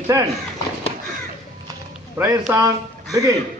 Attention. Prayer song begin.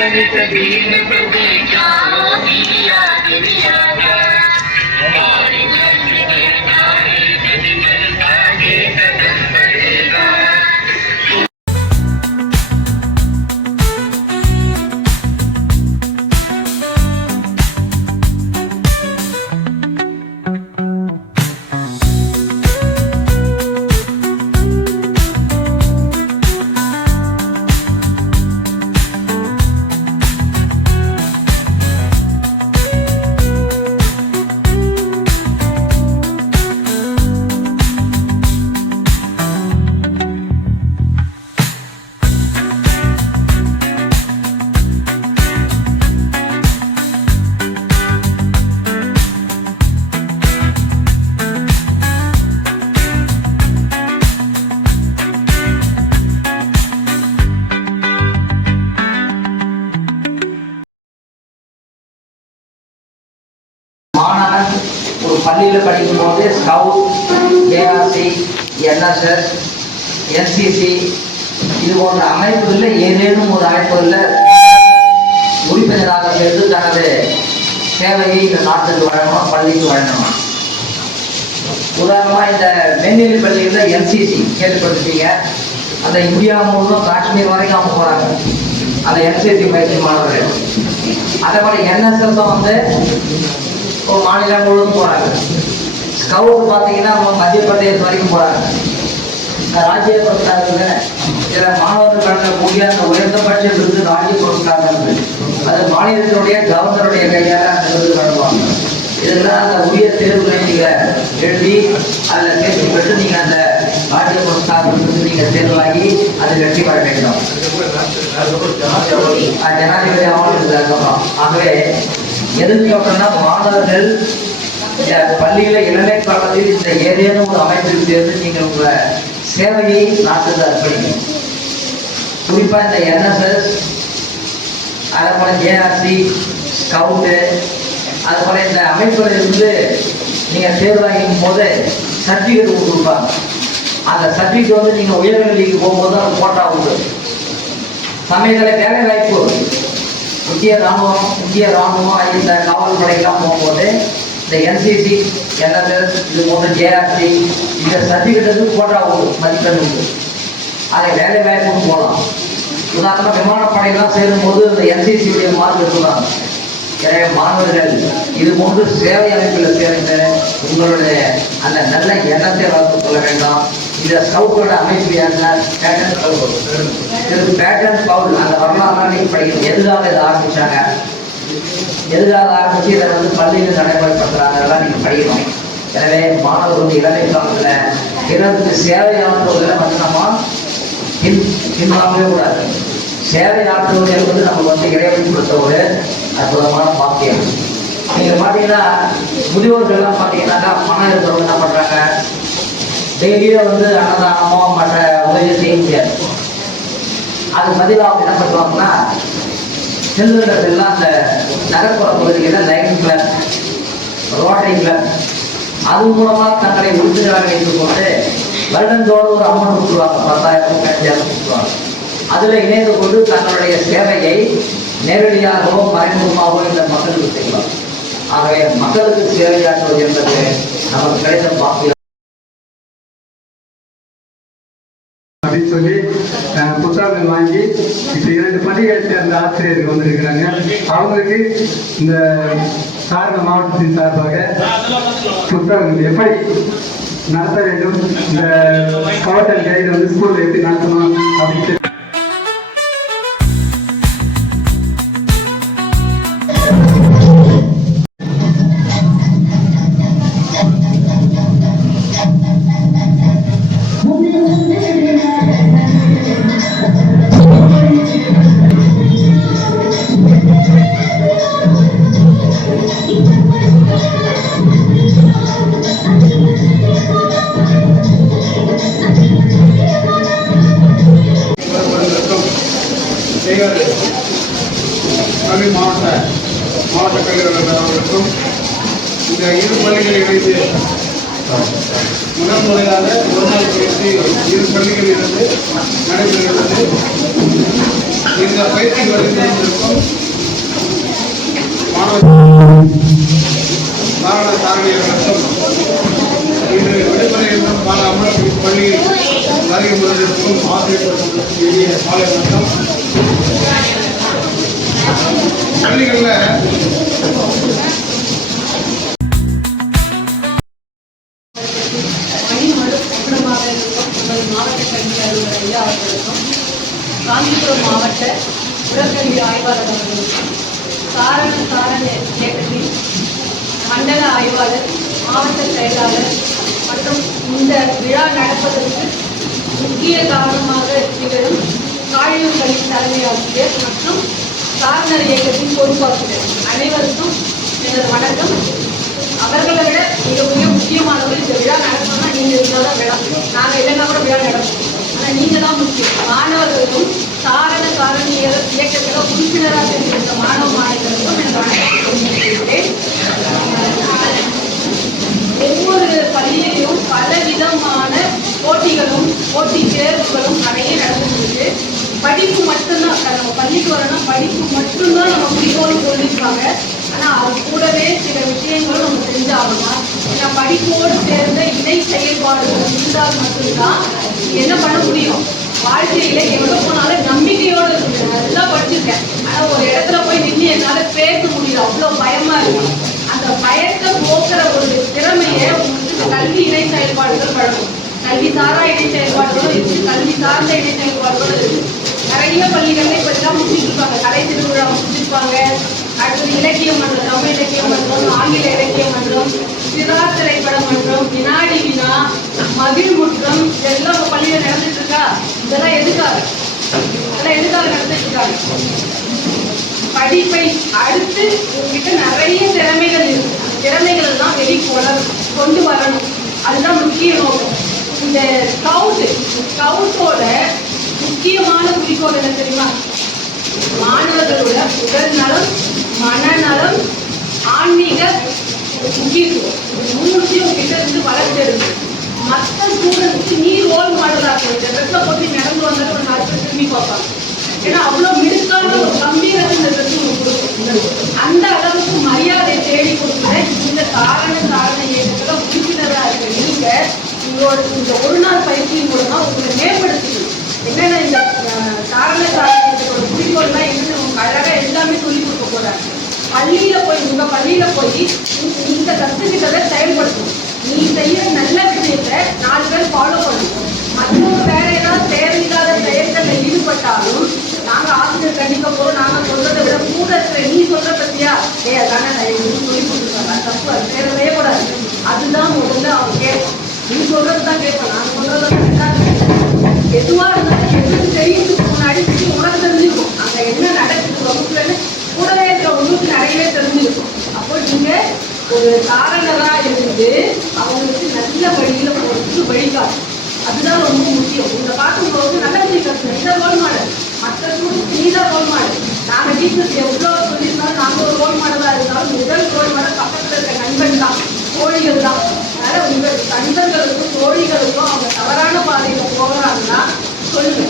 ದಲಿತ ದೀನ ಪ್ರದೇಶ NSS NCC இது போன்ற அமைப்புகளில் ஏதேனும் ஒரு அமைப்புகளில் உறுப்பினராக சேர்ந்து தனது சேவையை இந்த நாட்டுக்கு வழங்கணும் பள்ளிக்கு வழங்கணும். உதாரணமாக இந்த மேல்நிலை பள்ளியில் என்சிசி கேள்விப்பட்டிருப்பீங்க அந்த இந்தியா முழுவதும் காஷ்மீர் வரைக்கும் அவங்க போகிறாங்க அந்த என்சிசி பயிற்சி மாணவர்கள். அதே மாதிரி என்எஸ்எஸும் வந்து ஒரு மாநிலம் முழுவதும் போகிறாங்க ஸ்கவுட் பார்த்தீங்கன்னா அவங்க மத்திய பிரதேசம் வரைக்கும் போகிறாங்க இந்த ராஜ்ய புரஸ்காரத்தில் சில மாணவர்கள் வழங்கக்கூடிய அந்த உயர்ந்தபட்ச விருது ராஜ்ய புரஸ்காரம் அது மாநிலத்தினுடைய கவர்னருடைய கையால் அந்த விருது வழங்குவாங்க. இதெல்லாம் அந்த உரிய தேர்வுகளை நீங்கள் எழுதி அதில் தேர்ச்சி பெற்று நீங்கள் அந்த ராஜ்ய புரஸ்காரத்திலிருந்து நீங்கள் தேர்வாகி அது வெற்றி பெற வேண்டும். ஜனாதிபதி அவார்டு அதுக்கப்புறம் ஆகவே எதுக்கு அப்படின்னா மாணவர்கள் பள்ளியில இளமை காலத்தில் இந்த ஏதேனும் ஒரு அமைப்பில் சேர்ந்து நீங்கள் உங்களை சேவையை நாட்டுக்கு அர்ப்பணிக்கும் குறிப்பாக இந்த என்எஸ்எஸ் அதே போல ஜேஆர்சி ஸ்கவுட்டு அது போல இந்த அமைப்புகள் இருந்து நீங்கள் தேர்வாகும் போது சர்டிஃபிகேட் கொடுப்பாங்க. அந்த சர்டிஃபிகேட் வந்து நீங்கள் உயர்கல்விக்கு போகும்போது அது போட்டா உண்டு. சமயத்தில் வேலை வாய்ப்பு. முக்கிய இராணுவம் முக்கிய இராணுவம் இந்த காவல்படைக்கெல்லாம் போகும்போது இந்த என்சிசி என்எஸ்எஸ் இது போன்ற ஜேஆர்சி இந்த சர்டிஃபிகேட்டுக்கு போட்டா உண்டு மதிப்பெண் உண்டு அதை வேலை வாய்ப்புக்கு போகலாம் உதாரணமாக விமானப்படையெல்லாம் சேரும்போது இந்த என்சிசியுடைய மார்க் இருக்கிறாங்க எனவே மாணவர்கள் இது போன்று சேவை அமைப்பில் சேர்ந்து உங்களுடைய அந்த நல்ல எண்ணத்தை வளர்த்து கொள்ள வேண்டாம். இந்த ஸ்கவுட்டோட அமைப்பு என்ன? பேட்டன் ஸ்கவுட் இது பேட்டன் ஸ்கவுட் அந்த வரலாறு நீங்கள் எதுக்காக இதை ஆரம்பிச்சாங்க? எதுக்காக ஆரம்பிச்சு இதை வந்து பள்ளியில் நடைமுறைப்படுத்துறாங்க அதெல்லாம் நீங்கள் படிக்கணும். எனவே மாணவர்கள் இளமை காலத்தில் பிறருக்கு சேவையாற்றுவதில் வந்து நம்ம பின்வாங்கவே கூடாது. சேவை ஆற்றுவது என்பது நமக்கு வந்து இறைவன் கொடுத்த ஒரு அற்புதமான பாக்கியம் நீங்க பாத்தீங்கன்னா முதியோர்கள்லாம் பாத்தீங்கன்னாக்கா பணம் இருக்கிறவங்க என்ன பண்றாங்க? டெய்லியும் வந்து அன்னதானமோ மற்ற உதவி செய்ய முடியாது. அது பதிலாக என்ன பண்ணுவாங்கன்னா செல்லுகிறதெல்லாம் அந்த நகர்ப்புற பகுதிகளில் லைன் கிளப் ரோட்டரி கிளப் அது மூலமா தங்களை உறுப்பினராக வைத்துக் கொண்டு வருடந்தோறும் ஒரு அமௌண்ட் கொடுத்துருவாங்க. பத்தாயிரம் பதினஞ்சாயிரம் கொடுத்துருவாங்க. அதில் இணைந்து கொண்டு தங்களுடைய சேவையை நேரடியாகவோ மறைமுகமாகவோ இந்த மக்களுக்கு செய்யலாம். ஆகவே மக்களுக்கு சேவையாற்றுவது என்பது நமக்கு கிடைத்த பாக்கியம். அப்படின்னு சொல்லி புத்தகங்கள் வாங்கி இப்போ இரண்டு பள்ளிகளை சேர்ந்த ஆசிரியர்கள் வந்திருக்கிறாங்க. அவங்களுக்கு இந்த சார்ந்த மாவட்டத்தின் சார்பாக புத்தகம் எப்படி நடத்த வேண்டும்? இந்த கவர்டல் கைடு வந்து ஸ்கூலில் எப்படி நடத்தணும்? அப்படின்னு முதல் பயிற்சி இரு பள்ளிகளிலிருந்து நடைபெறுகிறது இந்த பயிற்சி வருகின்றிருக்கும் மாணவ மாணவ சாரணியர்களுக்கும் இன்று விடுமுறை என்றும் பல அமர்வு பள்ளியில் வருகை முறைக்கும் ஆசிரியர்களுக்கும் எளிய மாலை வணக்கம் பள்ளிகளில் மாவட்ட கல்வி அலுவலர் ஐயா அவர்களுக்கும் காஞ்சிபுரம் மாவட்ட உடற்கல்வி ஆய்வாளர் அவர்களுக்கும் சாரண சாரண இயக்கத்தின் மண்டல ஆய்வாளர் மாவட்ட செயலாளர் மற்றும் இந்த விழா நடப்பதற்கு முக்கிய காரணமாக திகழும் காழியூர் பள்ளி தலைமை ஆசிரியர் மற்றும் சாரணர் இயக்கத்தின் பொறுப்பாசிரியர் அனைவருக்கும் எனது வணக்கம். அவர்களை விட மிக மிக முக்கியமானவர் இந்த விழா நடக்கணும்னா நீங்கள் இருந்தால் தான் விழா இல்லைன்னா நடக்கும் நீங்க தான் முக்கியம். மாணவர்களுக்கும் சாரண காரணிய இயக்கத்தில் உறுப்பினராக இருக்கின்ற மாணவ மாணவர்களுக்கும் எனது வணக்கம் ஒவ்வொரு பள்ளியிலும் பல விதமான போட்டிகளும் போட்டி தேர்வுகளும் நிறைய நடந்துருக்கு படிப்பு மட்டும்தான் நம்ம பள்ளிக்கு வரணும் படிப்பு மட்டும்தான் நம்ம குறிக்கோள் சொல்லியிருக்காங்க ஆனால் அது கூடவே சில விஷயங்களும் நம்ம செஞ்சாகணும் நான் படிப்போடு சேர்ந்த இணை செயல்பாடுகள் இருந்தால் மட்டும்தான் என்ன பண்ண முடியும்? வாழ்க்கையில எவ்வளவு போனாலும் நம்பிக்கையோடு இருக்கேன் நல்லா படிச்சிருக்கேன். ஆனா ஒரு இடத்துல போய் நின்று என்னால பேச முடியல. அவ்வளவு பயமா இருக்கு. அந்த பயத்தை போக்குற ஒரு திறமையை உங்களுக்கு கல்வி இணை செயல்பாடுகள் வழங்கும். கல்வி சாரா இணை செயல்பாடுகளும் இருக்கு. கல்வி சார்ந்த இணை செயல்பாடுகளும் இருக்கு. நிறைய பள்ளிகள்ல இப்ப எல்லாம் முடிச்சிருப்பாங்க கலை திருவிழா முடிச்சிருப்பாங்க. அடுத்தது இலக்கிய மன்றம் தமிழ் இலக்கிய மன்றம் ஆங்கில இலக்கிய மன்றம் சிறா திரைப்பட மன்றம் வினாடி வினா மதில் முற்றம் இதெல்லாம் உங்க பள்ளியில நடந்துட்டு இருக்கா இதெல்லாம் எதுக்காக? இதெல்லாம் எதுக்காக நடந்துட்டு இருக்காங்க படிப்பை அடுத்து உங்ககிட்ட நிறைய திறமைகள் இருக்கு. திறமைகள் எல்லாம் வெளி கொண்டு வரணும். அதுதான் முக்கிய நோக்கம். இந்த ஸ்கவுட் ஸ்கவுட்டோட முக்கியமான குறிக்கோள் என்ன தெரியுமா? மாணவர்களோட உடல் நலம் மனநலம் ஆன்மீக முக்கியத்துவம். இது மூணுத்தையும் கிட்ட இருந்து வளர்ந்து மற்ற ஸ்டூடெண்ட்ஸ்க்கு நீ ரோல் மாடலா இருக்கும் இந்த ட்ரெஸ்ஸை போட்டு நடந்து வந்தாலும் ஒரு நாலு பேர் திரும்பி பார்ப்பாங்க ஏன்னா அவ்வளவு மிடுக்கான ஒரு கம்பீரத்தை இந்த ட்ரெஸ் உங்களுக்கு கொடுக்கும் அந்த அளவுக்கு மரியாதை தேடி கொடுக்குற இந்த காரண காரண இயக்கத்துல உறுப்பினராக இருக்க நீங்க உங்களோட இந்த ஒரு நாள் பயிற்சியின் மூலமா உங்களை மேம்படுத்திக்கணும் என்னென்ன இந்த அஹ், காரண காரணத்தோட குறிக்கோள்லாம் என்னன்னு உங்களுக்கு அழகா எல்லாமே சொல்லி கொடுக்க போறாங்க பள்ளியில போய் உங்க பள்ளியில போய் நீ- நீங்க கத்துக்கிட்டதை செயல்படுத்தணும் நீ செய்யற நல்ல விஷயத்தை நாலு பேர் ஃபாலோ பண்ணணும் மற்றவங்க வேற ஏதாவது தேவையில்லாத செயல்களில் ஈடுபட்டாலும் நாங்க ஆசிரியர் கண்டிக்க போறோம் நாங்க சொல்றதை விட கூட இருக்கிற நீ சொல்ற பத்தியா ஏ அதானே நான் எங்களுக்கு சொல்லி கொடுத்துருக்காங்க தப்பு அது தேவையே கூடாது. அதுதான் முதல்ல அவன் கேட்பான் நீ சொல்றது தான் நான் நாங்க சொல்றதை ரெண்டாவது எதுவாக இருந்தாலும் எதுக்கு தெரியுதுக்கு முன்னாடி நீ உனக்கு தெரிஞ்சிருக்கும். அங்கே என்ன நடக்குது? வகுப்புலன்னு கூடவே இருக்கிறவங்களுக்கு நிறையவே தெரிஞ்சிருக்கும். அப்போ நீங்கள் ஒரு காரணராக இருந்து அவங்களுக்கு நல்ல வழியில் போறதுக்கு வழிகாட்டும் அதுதான் ரொம்ப முக்கியம். உங்களை பார்க்கும்போது நல்ல விஷயம் கற்றுங்க இந்த ரோல் மாடல். மற்ற ஸ்டூடெண்ட்ஸ் நீ தான் ரோல் மாடல். நாங்கள் டீச்சர்ஸ் எவ்வளோ சொல்லியிருந்தாலும் நாங்கள் ஒரு ரோல் மாடலாக இருந்தாலும் முதல் ரோல் மாடல் பக்கத்தில் இருக்க நண்பன் தான் தோழிகள் தான் அதனால் உங்கள் நண்பர்களுக்கும் தோழிகளுக்கும் அவங்க தவறான பாதையில் போகிறாங்கன்னா சொல்லுங்க.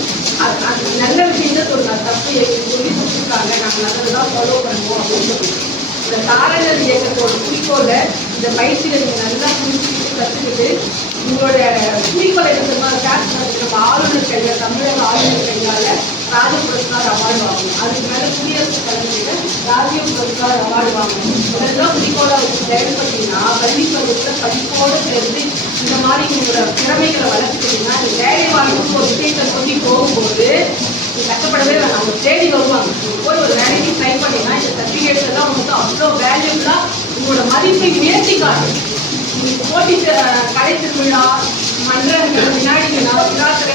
அது அது நல்ல விஷயத்த சொல்லுங்க. தப்பு எங்களுக்கு சொல்லி கொடுத்துருக்காங்க. நாங்கள் நல்லது தான் ஃபாலோ பண்ணுவோம் அப்படின்னு சொல்லுங்க. இந்த தாரங்கள் இயக்கத்தோட குறிக்கோளை இந்த பயிற்சியில் நீங்கள் நல்லா புரிஞ்சுக்கிட்டு கற்றுக்கிட்டு உங்களுடைய குறிக்கோளை எடுத்துமா கேட்ச் நம்ம ஆளுநர் கையில் தமிழக ஆளுநர் கையால் ராஜ புரஸ்கார் அவார்டு வாங்கணும். அதுக்கு மேலே குடியரசுத் தலைவர்கள் ராஜீவ் புரஸ்கார் அவார்டு வாங்கணும். இதெல்லாம் குறிக்கோளாக செயல்பட்டீங்கன்னா பள்ளி பருவத்தில் படிப்போடு சேர்ந்து இந்த மாதிரி உங்களோட திறமைகளை வளர்த்துக்கிட்டீங்கன்னா இந்த வேலை வாய்ப்பு ஒரு விஷயத்தை சொல்லி போகும்போது நீ கஷ்டப்படவே வேணாம். அவங்க தேடி வருவாங்க. ஒவ்வொரு போய் ஒரு வேலைக்கு ட்ரை பண்ணீங்கன்னா இந்த சர்டிஃபிகேட்ஸ் எல்லாம் உங்களுக்கு அவ்வளோ வேல்யூபிளாக உங்களோட மதிப்பை உயர்த்தி காட்டும். நீங்கள் போட்டி த- திருவிழா மன்றங்கள் வினாடி விழா விழாக்களை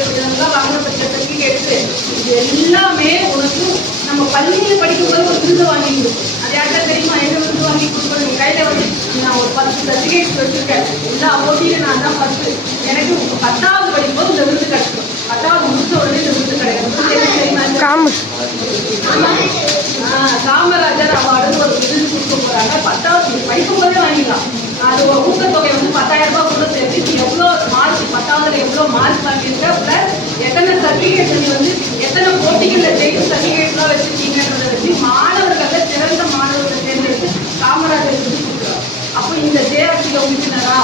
வாங்கப்பட்ட சர்டிஃபிகேட்ஸ் இது எல்லாமே உனக்கு நம்ம பள்ளியில் படிக்கும்போது ஒரு விருது வாங்கி கொடுக்கும் அது யார்கிட்ட தெரியுமா எங்க விருது வாங்கி கொடுக்கணும் நீங்க கையில வந்து நான் ஒரு பத்து சர்டிஃபிகேட்ஸ் வச்சிருக்கேன் எல்லா போட்டியிலும் நான் தான் ஃபர்ஸ்ட் எனக்கு பத்தாவது படிக்கும்போது இந்த விருது கிடைக்கும் பத்தாவது முடிச்ச உடனே இந்த விருது கிடைக்கும் விருது எதுக்கு தெரியுமா ஆ, காமராஜர் அவார்டு ஒரு விருது கொடுக்க போறாங்க பத்தாவது படிக்கும் போதே வாங்கிக்கலாம் அது ஒரு ஊக்கத்தொகை வந்து பத்தாயிரம் ரூபாய் கூட சேர்த்து நீ எவ்வளோ மார்க் பத்தாவதுல எவ்வளோ மார்க் வாங்கியிருக்க ப்ளஸ் எத்தனை சர்டிஃபிகேட் நீ வந்து எத்தனை போட்டிகளில் ஜெயிச்சு சர்டிஃபிகேட்லாம் வச்சுருக்கீங்கன்றதை வச்சு மாணவர்களை சிறந்த மாணவர்களை தேர்ந்தெடுத்து காமராஜர் வந்து கொடுக்குறோம் அப்போ இந்த ஜேஆர்சியில் உறுப்பினரா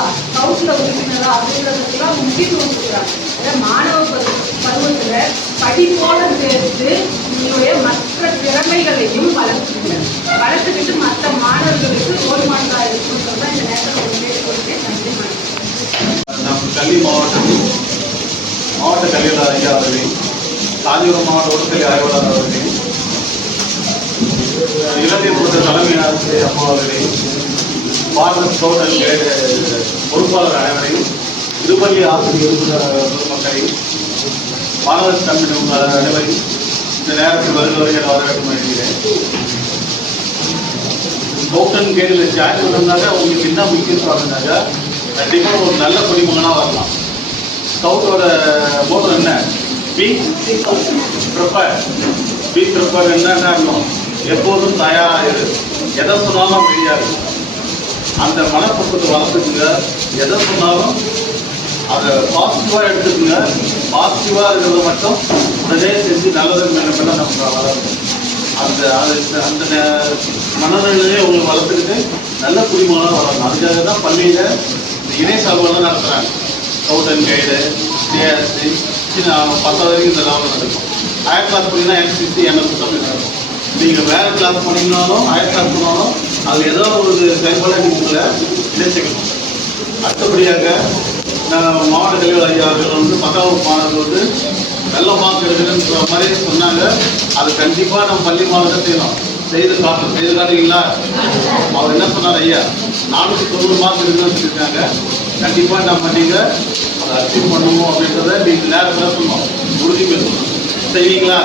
கவுன்சில உறுப்பினரா அப்படின்றதுக்குலாம் முக்கியத்துவம் கொடுக்குறாங்க ஏன்னா மாணவ பருவ- பருவத்துல படிப்போடு சேர்த்து உங்களுடைய மற்ற திறமைகளையும் வளர்த்துக்கங்க வளர்த்துக்கிட்டு மற்ற மாணவர்களுக்கு ரோல் மாடலாக இருக்கணுன்றது தான் இந்த நேரத்தில் ஒரு கேட்டுக்கொள்கிறேன் நன்றி நம் கல்வி மாவட்டம் மாவட்ட கல்வியாளர் ஐயா அவர்களே காஞ்சிபுரம் மாவட்ட உடற்கல்வி ஆய்வாளர் அவர்களையும் இலங்கை பொறுத்த தலைமை ஆசிரியர் அம்மா அவர்களையும் பாரத ஸ்கவுட் பொறுப்பாளர் அனைவரையும் திருப்பள்ளி ஆசிரியர் பொதுமக்களையும் பாரத கம்பெனி அனைவரையும் இந்த நேரத்தில் வருகிறவர்கள் வரவேற்கும் நினைக்கிறேன். டோக்கன் கேட்டில் ஜாயின் பண்ணாங்க உங்களுக்கு என்ன முக்கியத்துவம்னாக்கா கண்டிப்பாக ஒரு நல்ல குடிமகனாக வரலாம். ஸ்கவுட்டோட மோட்டர் என்ன? பி ப்ரிப்பேர் பி ப்ரிப்பேர் என்னன்னு அர்த்தம்? எப்போதும் தயாராக இரு. எதை சொன்னாலும் ரெடியாக இருக்கும் அந்த மனப்பக்குவத்தை வளர்த்துக்குங்க. எதை சொன்னாலும் அதை பாசிட்டிவாக எடுத்துக்கோங்க. பாசிட்டிவாக இருக்கிறத மட்டும் உடனே செஞ்சு நல்லது மேலே நம்ம வளரும் அந்த அது அந்த நே- மனநிலையை உங்களை வளர்த்துக்கிட்டு நல்ல குடிமகனாக வளரணும். அதுக்காக தான் பள்ளியில் இணை சபைலாம் நடத்துகிறாங்க ஸ்கவுட் கைடு டிஆர்சி சின்ன பத்தாவது வரைக்கும் இந்த லாபம் நடக்கும். ஹயர் கிளாஸ் போனீங்கன்னா என்சிசி என்எஸ் அப்படி நடக்கும் நீங்கள் வேறு கிளாஸ் போனீங்கனாலும் ஆயிரத்தி கிளாஸ் போனாலும் அது ஏதோ ஒரு செயல்பாடு நீங்கள் இணைச்சிக்கணும் அடுத்தபடியாக மாவட்ட தலைவர் ஐயா அவர்கள் வந்து பத்தாவது மாணவர்கள் வந்து நல்ல மார்க் எடுக்கணும்னு மாதிரி சொன்னாங்க. அது கண்டிப்பாக நம்ம பள்ளி மாவட்டம் செய்யணும் செய்து காட்டணும் செய்து காட்டுங்களா அவர் என்ன சொன்னார் ஐயா? நானூற்றி தொண்ணூறு மார்க் எடுக்கணும்னு சொல்லியிருக்காங்க. கண்டிப்பாக நம்ம நீங்கள் அதை அச்சீவ் பண்ணணும் அப்படின்றத நீங்கள் நேரத்தில் சொல்லணும். உறுதி பேசணும் செய்வீங்களா?